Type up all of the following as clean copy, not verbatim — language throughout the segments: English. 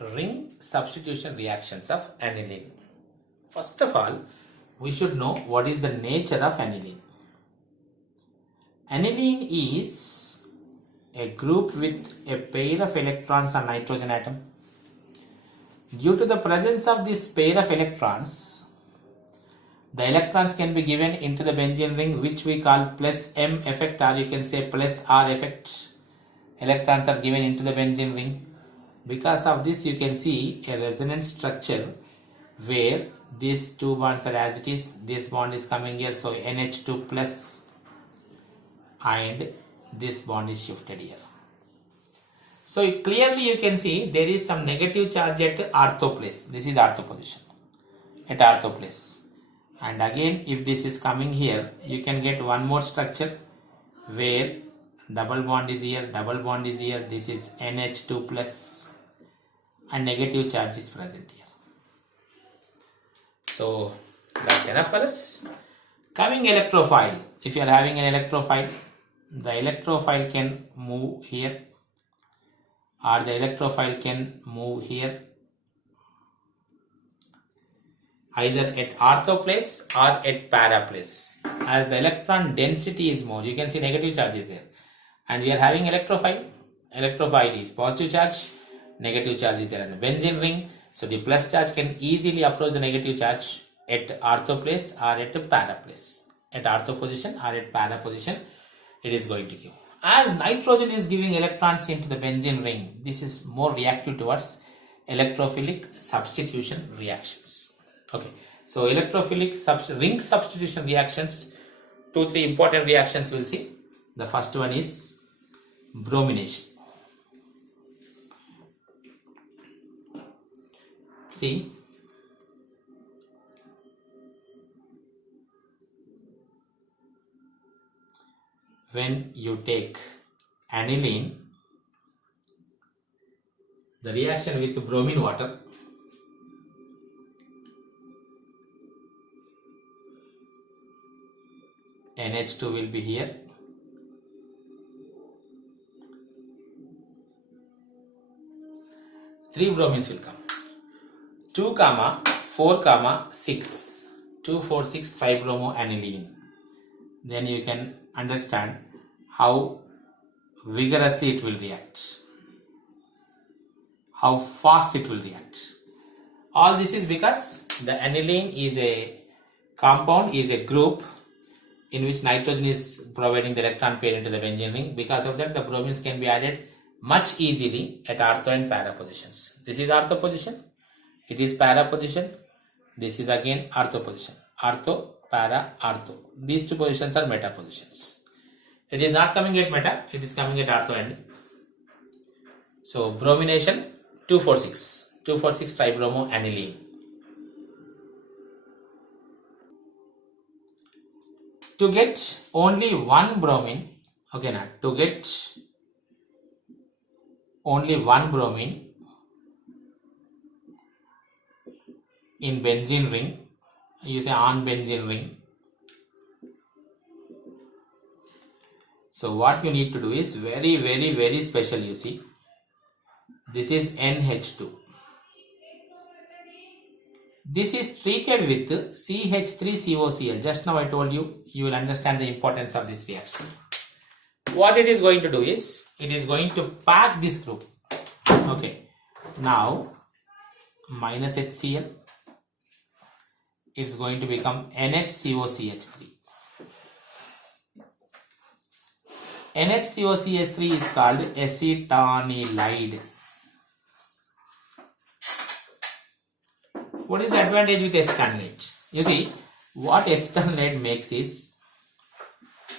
ring substitution reactions of aniline. First of all, we should know what is the nature of aniline. Aniline is a group with a pair of electrons on nitrogen atom. Due to the presence of this pair of electrons, the electrons can be given into the benzene ring, which we call plus M effect, or you can say plus R effect. Electrons are given into the benzene ring. Because of this, you can see a resonance structure where these two bonds are as it is. This bond is coming here, so NH2 plus, and this bond is shifted here. So clearly you can see there is some negative charge at ortho place. This is ortho position at ortho place. And again, if this is coming here, you can get one more structure where double bond is here, double bond is here. This is NH2 plus, and negative charge is present here. So that's enough for us. Coming electrophile. If you are having an electrophile, the electrophile can move here, or the electrophile can move here, either at ortho place or at para place. As the electron density is more, you can see negative charges here. And we are having electrophile. Electrophile is positive charge, negative charge is there in the benzene ring. So the plus charge can easily approach the negative charge at ortho place or at para place. At ortho position or at para position, it is going to give. As nitrogen is giving electrons into the benzene ring, this is more reactive towards electrophilic substitution reactions. Okay, so electrophilic ring substitution reactions, 2-3 important reactions we'll see. The first one is bromination. See, when you take aniline, the reaction with bromine water, NH2 will be here, three bromines will come, 2, 4, 6, 2, 4, 6 tribromoaniline. Then you can understand how vigorously it will react, how fast it will react. All this is because the aniline is a compound, is a group in which nitrogen is providing the electron pair into the benzene ring. Because of that, the bromines can be added much easily at ortho and para positions. This is ortho position, it is para position, this is again ortho position. Ortho, para, ortho. These two positions are meta positions. It is not coming at meta, it is coming at ortho end. So bromination, 2,4,6 tribromoaniline. To get only one bromine, okay, now to get only one bromine in benzene ring, you say on benzene ring. So what you need to do is very special. You see, this is NH2. This is treated with CH3COCl. Just now I told you, you will understand the importance of this reaction. What it is going to do is, it is going to pack this group. Okay, now minus HCl, it's going to become NHCOCH3. NHCOCH3 is called acetanilide. What is the advantage with acetanilide? You see, what acetanilide makes is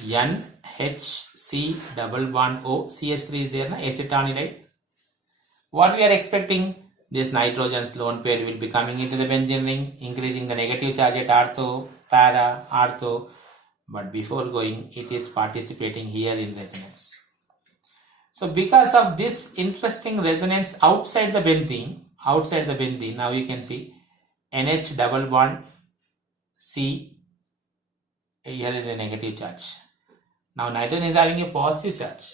NHC double bond O, CH3 is there, na? Acetanilide. What we are expecting, this nitrogen's lone pair will be coming into the benzene ring, increasing the negative charge at ortho, para, ortho. But before going, it is participating here in resonance. So because of this interesting resonance outside the benzene, now you can see NH double bond C, here is a negative charge. Now nitrogen is having a positive charge.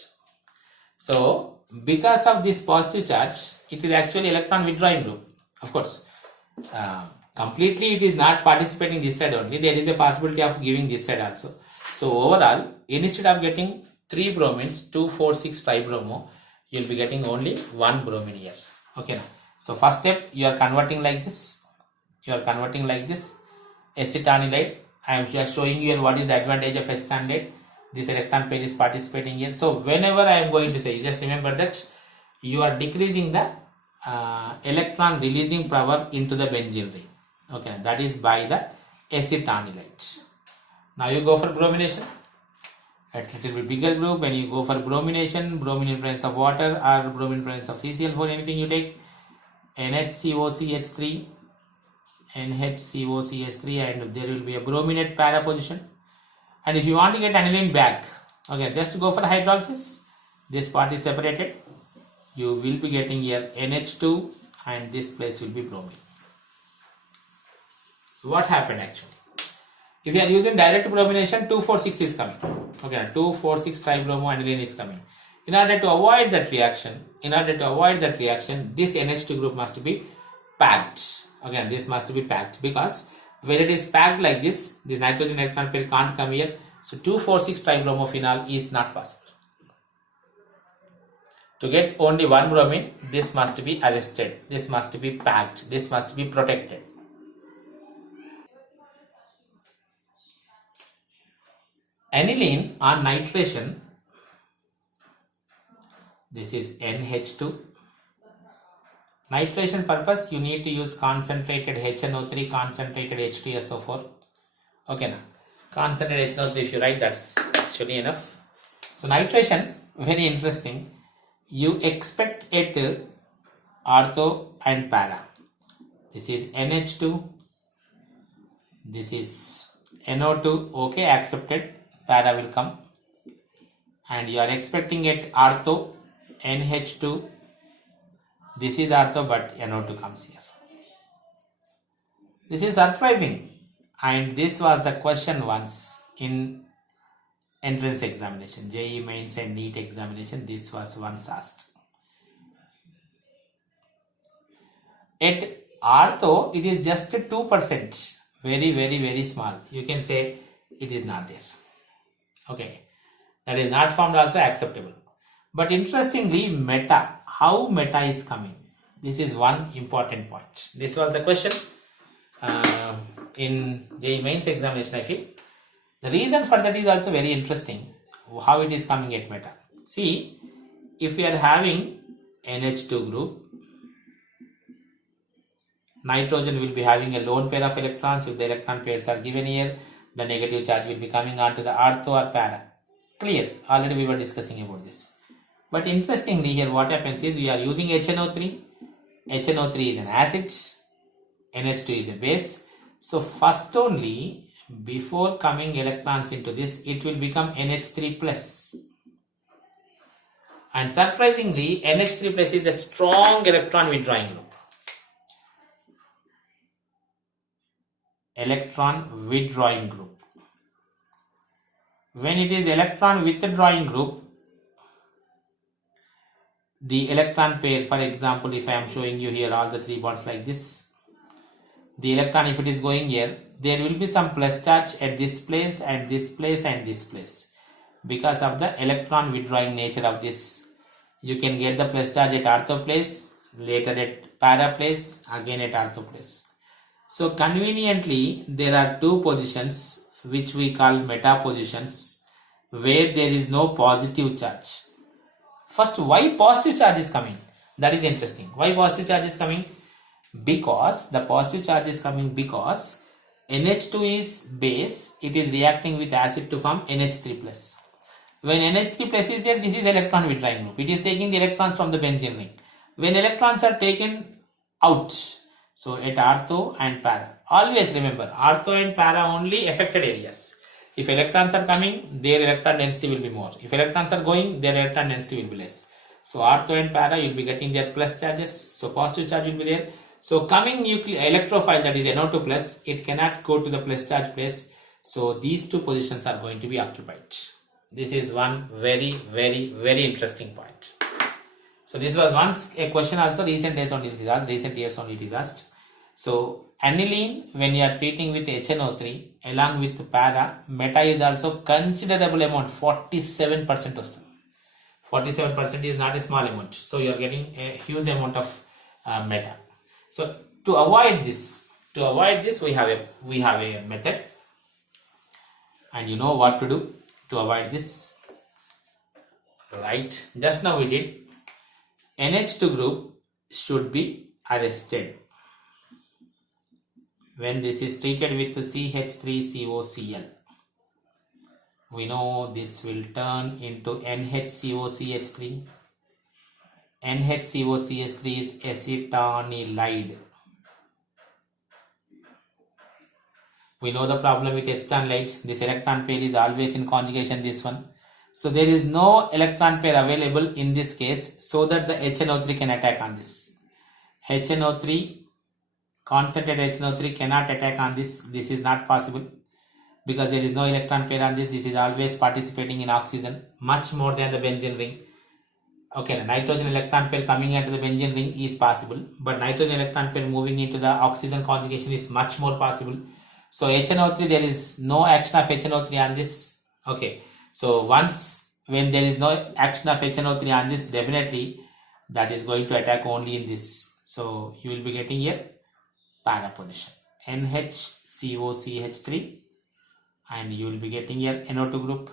So because of this positive charge, it is actually electron withdrawing group. Of course, completely it is not participating this side only. There is a possibility of giving this side also. So overall, instead of getting 3 bromines, 2, 4, 6 tribromo, you will be getting only 1 bromine here. Okay. Now, so first step, you are converting like this. You are converting like this. Acetanilide. I am just showing you what is the advantage of acetanilide. This electron pair is participating here. So whenever I am going to say, just remember that you are decreasing the electron releasing power into the benzene ring. Okay, that is by the acetanilide. Now you go for bromination. At little bit bigger group, when you go for bromination, bromine in presence of water or bromine in presence of CCl4, anything you take, NHCOCH3, NHCOCH3, and there will be a brominate para position. And if you want to get aniline back, okay, just go for hydrolysis. This part is separated. You will be getting here NH2 and this place will be bromine. What happened actually? If you are using direct bromination, 2,4,6 is coming. Okay, 2,4,6 tribromo aniline is coming. In order to avoid that reaction, this NH2 group must be packed. Again, this must be packed, because when it is packed like this, the nitrogen electron pair can't come here. So 2,4,6 tribromophenol is not possible. To get only 1 bromine, this must be arrested. This must be packed. This must be protected. Aniline on nitration, this is NH2. Nitration purpose, you need to use concentrated HNO3, concentrated H2SO4. Okay, now concentrated HNO3, if you write, that's actually enough. So nitration, very interesting. You expect it ortho and para. This is NH2. This is NO2. Okay, accepted. Para will come. And you are expecting it ortho, NH2. This is ortho, but NO2 comes here. This is surprising. And this was the question once in entrance examination, JEE mains and NEET examination. This was once asked. At ortho, it is just 2%. Very, very, very small. You can say it is not there. Okay. That is not formed, also acceptable. But interestingly, meta. How meta is coming? This is one important point. This was the question in JEE mains examination, I feel. The reason for that is also very interesting. How it is coming at meta. See, if we are having NH2 group, nitrogen will be having a lone pair of electrons. If the electron pairs are given here, the negative charge will be coming onto the ortho or para. Clear. Already we were discussing about this. But interestingly here, what happens is we are using HNO3. HNO3 is an acid. NH2 is a base. So first only, before coming electrons into this, it will become NH3 plus. And surprisingly, NH3 plus is a strong electron withdrawing group. Electron withdrawing group. When it is electron withdrawing group, the electron pair, for example, if I am showing you here all the 3 bonds like this, the electron, if it is going here, there will be some plus charge at this place and this place and this place. Because of the electron withdrawing nature of this, you can get the plus charge at ortho place, later at para place, again at ortho place. So conveniently, there are 2 positions which we call meta positions, where there is no positive charge. First, why positive charge is coming? That is interesting. Why positive charge is coming? Because the positive charge is coming because NH2 is base. It is reacting with acid to form NH3 plus. When NH3 plus is there, this is electron withdrawing group. It is taking the electrons from the benzene ring. When electrons are taken out, so at ortho and para, always remember, ortho and para only affected areas. If electrons are coming, their electron density will be more. If electrons are going, their electron density will be less. So ortho and para, you will be getting their plus charges. So positive charge will be there. So coming nuclear electrophile, that is NO2 plus, it cannot go to the plus charge place. So these 2 positions are going to be occupied. This is one very, very, very interesting point. So this was once a question also, recent days only it is asked, recent years only it is asked. So aniline, when you are treating with HNO3 along with para, meta is also considerable amount, 47% or so. 47% is not a small amount. So you are getting a huge amount of meta. So to avoid this, we have a method, and you know what to do to avoid this, right? Just now we did NH2 group should be arrested when this is treated with CH3COCl. We know this will turn into NHCOCH3. NHCOCH3 is acetanilide. We know the problem with acetanilide. This electron pair is always in conjugation, this one. So there is no electron pair available in this case, so that the HNO3 can attack on this. HNO3, concentrated HNO3 cannot attack on this. This is not possible because there is no electron pair on this. This is always participating in oxygen much more than the benzene ring. Okay, the nitrogen electron pair coming into the benzene ring is possible, but nitrogen electron pair moving into the oxygen conjugation is much more possible. So HNO3, there is no action of HNO3 on this. Okay, so when there is no action of HNO3 on this, definitely that is going to attack only in this. So you will be getting here para position, NHCOCH3, and you will be getting here NO2 group.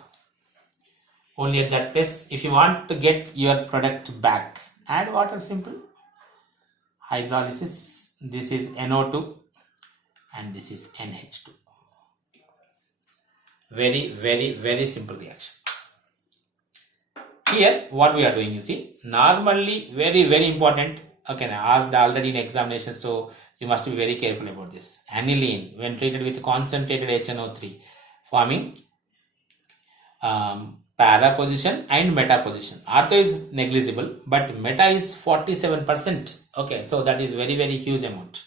Only at that place. If you want to get your product back, add water, simple. Hydrolysis, this is NO2 and this is NH2. Very, very, very simple reaction. Here what we are doing, you see, normally very, very important. Okay, I asked already in examination, so you must be very careful about this. Aniline, when treated with concentrated HNO3, forming para position and meta position. Ortho is negligible, but meta is 47%. Okay, so that is very, very huge amount.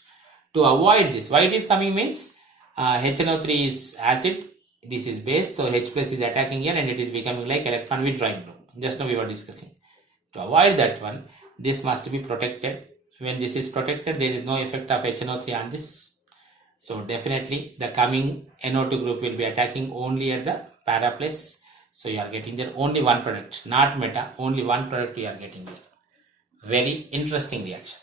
To avoid this, why it is coming means HNO3 is acid, this is base, so H plus is attacking here and it is becoming like electron withdrawing group. Just now we were discussing. To avoid that one, this must be protected. When this is protected, there is no effect of HNO3 on this. So definitely the coming NO2 group will be attacking only at the para place. So you are getting there only one product, not meta, only one product you are getting there. Very interesting reaction.